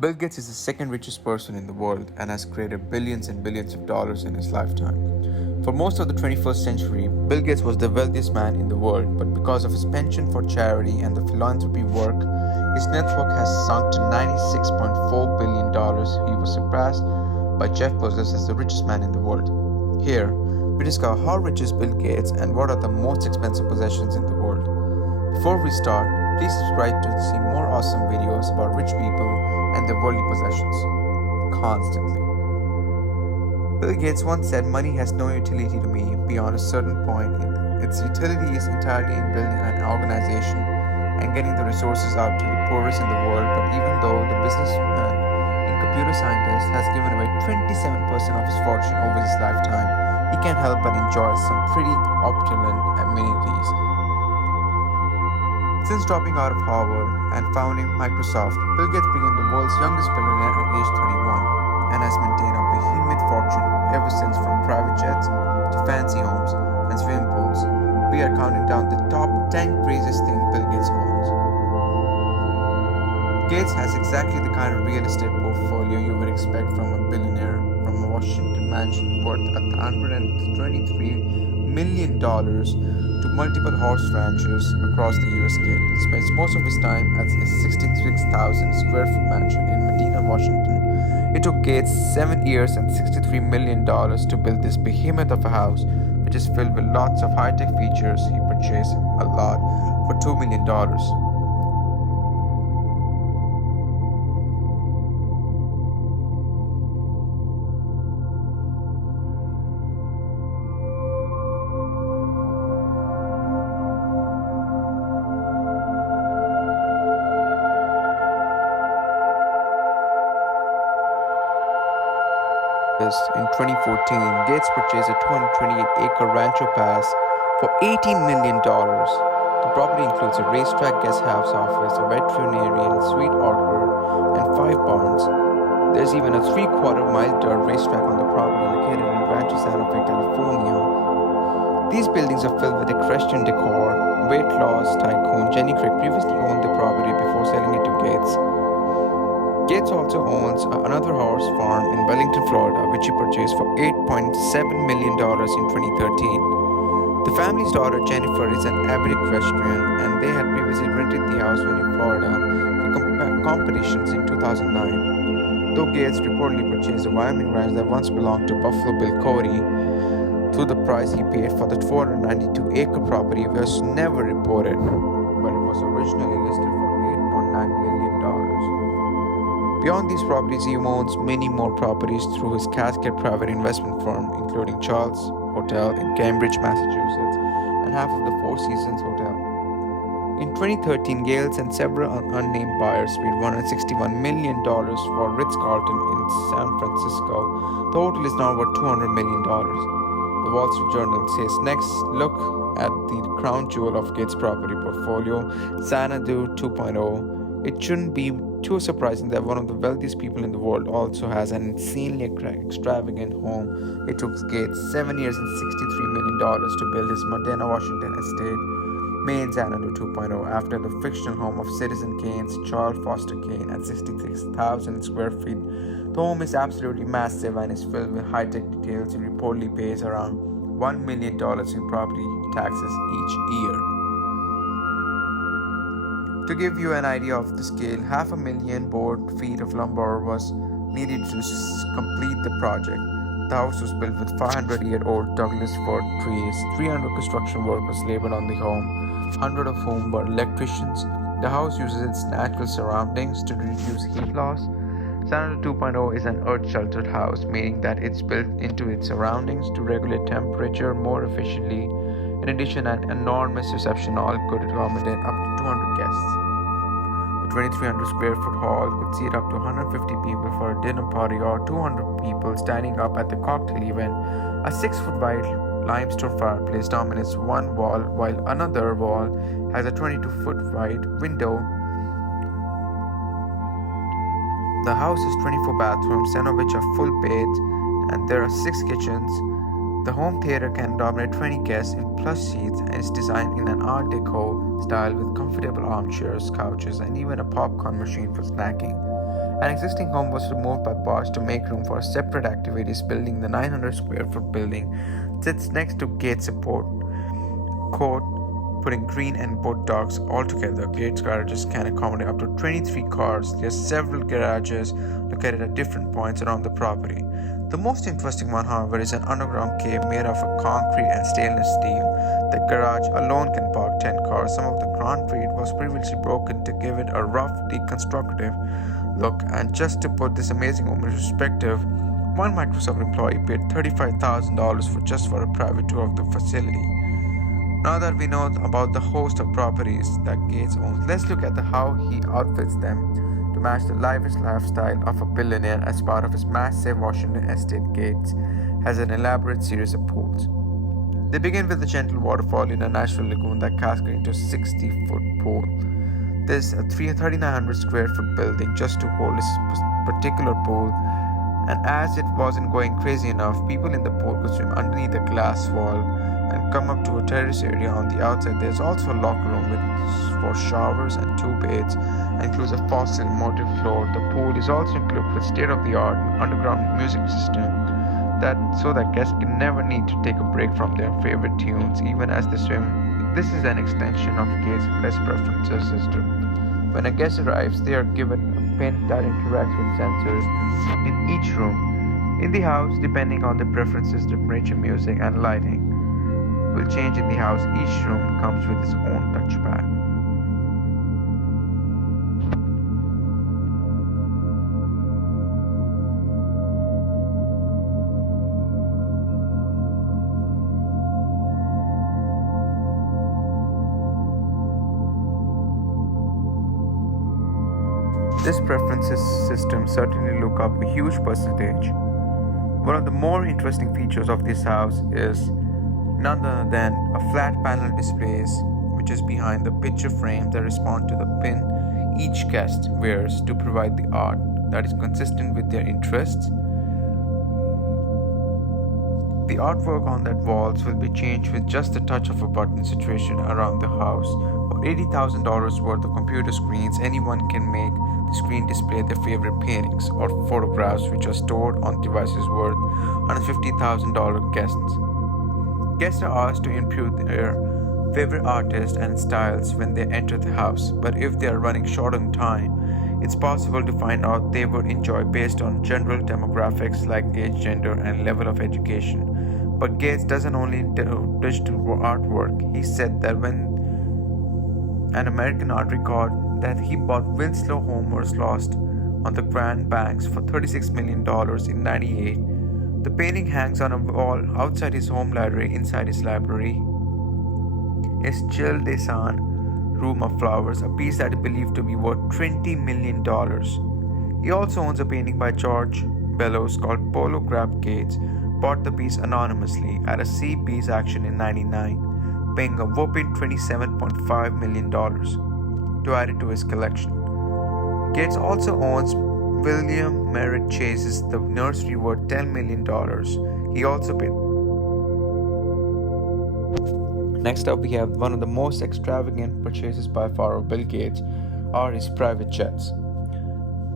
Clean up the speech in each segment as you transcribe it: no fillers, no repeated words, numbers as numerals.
Bill Gates is the second richest person in the world and has created billions and billions of dollars in his lifetime. For most of the 21st century, Bill Gates was the wealthiest man in the world, but because of his penchant for charity and the philanthropy work, his net worth has sunk to $96.4 billion. He was surpassed by Jeff Bezos as the richest man in the world. Here, we discover how rich is Bill Gates and what are the most expensive possessions in the world. Before we start, please subscribe to see more awesome videos about rich people and their worldly possessions. Constantly. Bill Gates once said, "Money has no utility to me beyond a certain point. Its utility is entirely in building an organization and getting the resources out to the poorest in the world." But even though the businessman and computer scientist has given away 27% of his fortune over his lifetime, he can't help but enjoy some pretty opulent amenities. Since dropping out of Harvard and founding Microsoft, Bill Gates became the world's youngest billionaire at age 31 and has maintained a behemoth fortune ever since. From private jets to fancy homes and swimming pools, we are counting down the top 10 craziest things Bill Gates owns. Gates has exactly the kind of real estate portfolio you would expect from a billionaire, from a Washington mansion worth $123 million to multiple horse ranches across the US. He spends most of his time at his 66,000 square foot mansion in Medina, Washington. It took Gates 7 years and $63 million to build this behemoth of a house, which is filled with lots of high-tech features. He purchased a lot for $2 million. In 2014, Gates purchased a 228-acre Rancho Pass for $18 million. The property includes a racetrack, guest house, office, a veterinarian, sweet orchard, and 5 barns. There's even a 3/4-mile dirt racetrack on the property located in Rancho Santa Fe, California. These buildings are filled with equestrian decor. Weight loss tycoon Jenny Craig previously owned the property before selling it to Gates. Gates also owns another horse farm in Wellington, Florida, which he purchased for $8.7 million in 2013. The family's daughter Jennifer is an avid equestrian, and they had previously rented the house in Florida for competitions in 2009. Though Gates reportedly purchased a Wyoming ranch that once belonged to Buffalo Bill Cody, through the price he paid for the 492-acre property was never reported, but it was originally listed for $8.9 million. Beyond these properties, he owns many more properties through his Cascade private investment firm, including Charles Hotel in Cambridge, Massachusetts, and half of the Four Seasons Hotel. In 2013, Gates and several unnamed buyers paid $161 million for Ritz-Carlton in San Francisco. The hotel is now worth $200 million. The Wall Street Journal says, next, look at the crown jewel of Gates' property portfolio, Xanadu 2.0. It shouldn't be too surprising that one of the wealthiest people in the world also has an insanely extravagant home. It took Gates 7 years and $63 million to build his Medina, Washington estate, Maine Xanadu 2.0, after the fictional home of Citizen Kane's Charles Foster Kane at 66,000 square feet. The home is absolutely massive and is filled with high-tech details. It reportedly pays around $1 million in property taxes each year. To give you an idea of the scale, 500,000 board feet of lumber was needed to complete the project. The house was built with 500-year-old Douglas fir trees. 300 construction workers labored on the home, 100 of whom were electricians. The house uses its natural surroundings to reduce heat loss. Xanadu 2.0 is an earth-sheltered house, meaning that it's built into its surroundings to regulate temperature more efficiently. In addition, an enormous reception hall could accommodate up to 200 guests. The 2,300 square foot hall could seat up to 150 people for a dinner party or 200 people standing up at the cocktail event. A 6-foot wide limestone fireplace dominates one wall, while another wall has a 22-foot wide window. The house has 24 bathrooms, 10 of which are full beds, and there are 6 kitchens. The home theater can accommodate 20 guests in plush seats and is designed in an Art Deco style with comfortable armchairs, couches, and even a popcorn machine for snacking. An existing home was removed by Bosch to make room for separate activities building. The 900 square foot building sits next to Gates Support Court, putting green and boat docks all together. Gates garages can accommodate up to 23 cars. There are several garages located at different points around the property. The most interesting one, however, is an underground cave made of concrete and stainless steel. The garage alone can park 10 cars. Some of the concrete was previously broken to give it a rough, deconstructive look. And just to put this amazing home in perspective, one Microsoft employee paid $35,000 for a private tour of the facility. Now that we know about the host of properties that Gates owns, let's look at how he outfits them to match the lavish lifestyle of a billionaire. As part of his massive Washington estate, Gates has an elaborate series of pools. They begin with a gentle waterfall in a natural lagoon that cascades into a 60-foot pool. There's a 3,900 square foot building just to hold this particular pool, and as it wasn't going crazy enough, people in the pool could swim underneath the glass wall and come up to a terrace area on the outside. There's also a locker room for showers and 2 beds, and includes a fossil motif floor. The pool is also equipped with state-of-the-art underground music system so that guests can never need to take a break from their favorite tunes even as they swim. This is an extension of Gates' best preferences system. When a guest arrives, they are given a pin that interacts with sensors in each room. In the house, depending on their preferences, temperature, music, and lighting will change in the house. Each room comes with its own touchpad. This preferences system certainly look up a huge percentage. One of the more interesting features of this house is none other than a flat panel displays which is behind the picture frame that respond to the pin each guest wears to provide the art that is consistent with their interests. The artwork on that walls will be changed with just the touch of a button. Situation around the house. For $80,000 worth of computer screens, anyone can make the screen display their favorite paintings or photographs which are stored on devices worth $150,000 guests. Guests are asked to input their favorite artists and styles when they enter the house, but if they are running short on time, it's possible to find out they would enjoy based on general demographics like age, gender, and level of education. But Gates doesn't only do digital artwork. He said that when an American art record that he bought Winslow Homer's Lost on the Grand Banks for $36 million in '98. The painting hangs on a wall outside his home library. Inside his library is Jill Desan Room of Flowers, a piece that is believed to be worth $20 million. He also owns a painting by George Bellows called Polo Grab Gates. Bought the piece anonymously at a CB's auction in '99, paying a whopping $27.5 million to add it to his collection. Gates also owns William Merritt Chase's The Nursery worth $10 million. He also paid. Next up, we have one of the most extravagant purchases by far of Bill Gates are his private jets.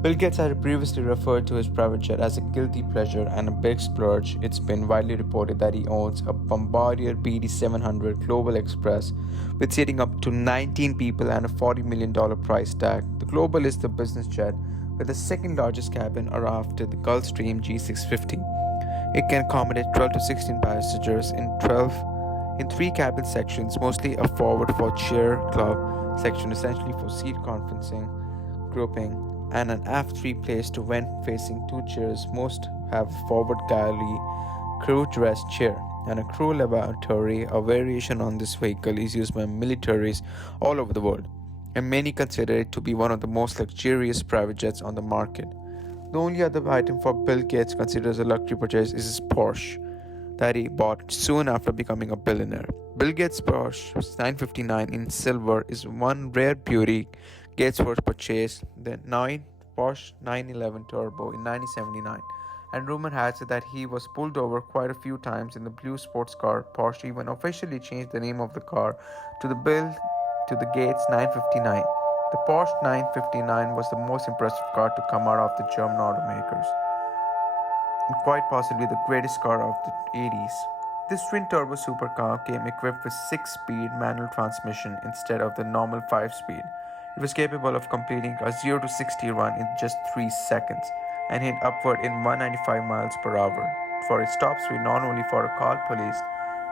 Bill Gates had previously referred to his private jet as a guilty pleasure and a big splurge. It's been widely reported that he owns a Bombardier BD700 Global Express with seating up to 19 people and a $40 million price tag. The Global is the business jet with the second largest cabin after the Gulfstream G650. It can accommodate 12 to 16 passengers in 3 cabin sections, mostly a forward for chair club section essentially for seat conferencing, grouping, and an aft 3-place to vent facing 2 chairs. Most have a forward galley, crew rest chair, and a crew lavatory. A variation on this vehicle is used by militaries all over the world, and many consider it to be one of the most luxurious private jets on the market. The only other item for Bill Gates considered as a luxury purchase is his Porsche that he bought soon after becoming a billionaire. Bill Gates' Porsche 959 in silver is one rare beauty. Gates first purchased the Porsche 911 Turbo in 1979, and rumor has it that he was pulled over quite a few times in the blue sports car. Porsche even officially changed the name of the car to the Gates 959. The Porsche 959 was the most impressive car to come out of the German automakers, and quite possibly the greatest car of the 80s. This twin-turbo supercar came equipped with 6-speed manual transmission instead of the normal 5-speed. It was capable of completing a 0 to 60 run in just 3 seconds and hit upward in 195 miles per hour. For its top speed, not only for a car police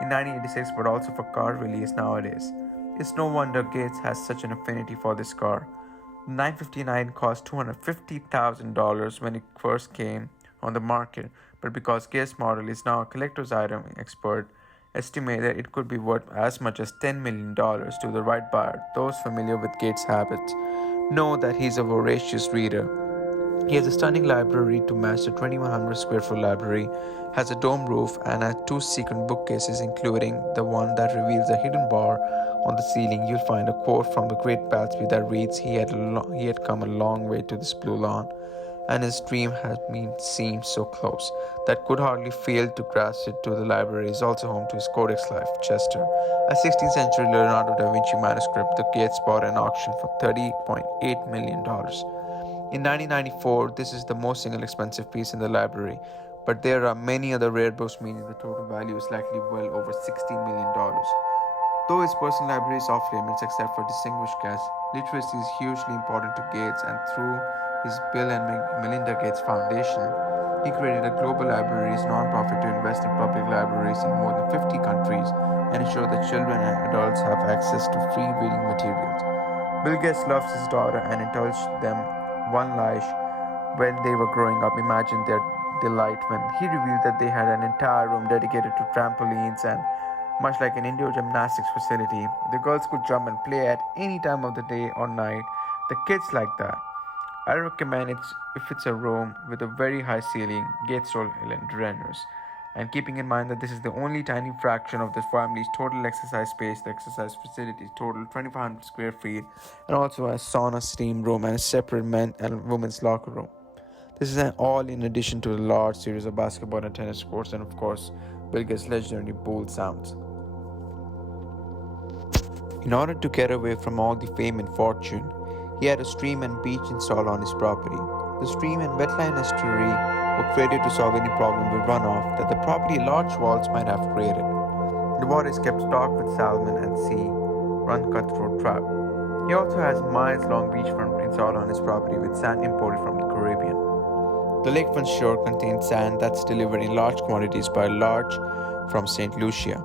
in 1986 but also for car release nowadays. It's no wonder Gates has such an affinity for this car. The 959 cost $250,000 when it first came on the market, but because Gates' model is now a collector's item, expert estimate that it could be worth as much as $10 million to the right buyer. Those familiar with Gates' habits know that he's a voracious reader. He has a stunning library to match the 2100 square foot library, has a dome roof, and has two secret bookcases, including the one that reveals a hidden bar on the ceiling. You'll find a quote from the Great Gatsby that reads, he had come a long way to this blue lawn, and his dream had been seemed so close that could hardly fail to grasp it. To the library is also home to his Codex Life, Chester, a 16th century Leonardo da Vinci manuscript the Gates bought at an auction for $30.8 million. In 1994, this is the most single expensive piece in the library, but there are many other rare books, meaning the total value is likely well over $60 million. Though his personal library is off limits except for distinguished guests, literacy is hugely important to Gates, and through his Bill and Melinda Gates Foundation, he created a global libraries nonprofit to invest in public libraries in more than 50 countries and ensure that children and adults have access to free reading materials. Bill Gates loves his daughter and indulged them one lie when they were growing up. Imagine their delight when he revealed that they had an entire room dedicated to trampolines, and much like an indoor gymnastics facility, the girls could jump and play at any time of the day or night. The kids like that. I recommend it if it's a room with a very high ceiling, Gates renters. And keeping in mind that this is the only tiny fraction of the family's total exercise space, the exercise facilities total 2,500 square feet, and also a sauna, steam room, and a separate men and women's locker room. This is all in addition to a large series of basketball and tennis courts, and of course, Bill Gates' legendary pool sounds. In order to get away from all the fame and fortune, he had a stream and beach installed on his property. The stream and wetland estuary were created to solve any problem with runoff that the property's large walls might have created. The water is kept stocked with salmon and sea-run cutthroat trout. He also has miles-long beachfront installed on his property with sand imported from the Caribbean. The lakefront shore contains sand that's delivered in large quantities by large from St. Lucia.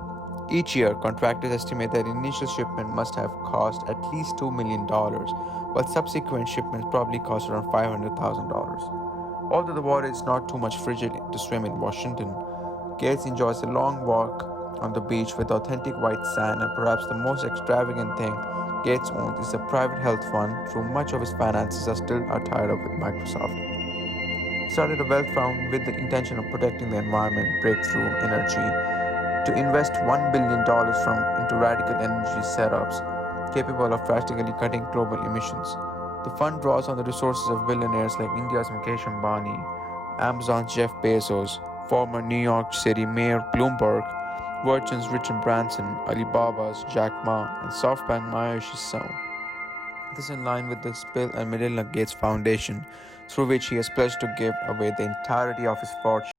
Each year, contractors estimate that initial shipment must have cost at least $2 million, while subsequent shipments probably cost around $500,000. Although the water is not too much frigid to swim in Washington, Gates enjoys a long walk on the beach with authentic white sand, and perhaps the most extravagant thing Gates owns is a private health fund. Through much of his finances are still tied up with Microsoft. He started a wealth fund with the intention of protecting the environment, breakthrough energy, to invest $1 billion into radical energy setups capable of drastically cutting global emissions. The fund draws on the resources of billionaires like India's Mukesh Ambani, Amazon's Jeff Bezos, former New York City Mayor Bloomberg, Virgin's Richard Branson, Alibaba's Jack Ma, and SoftBank Mahesh Son. This is in line with the Bill and Melinda Gates Foundation, through which he has pledged to give away the entirety of his fortune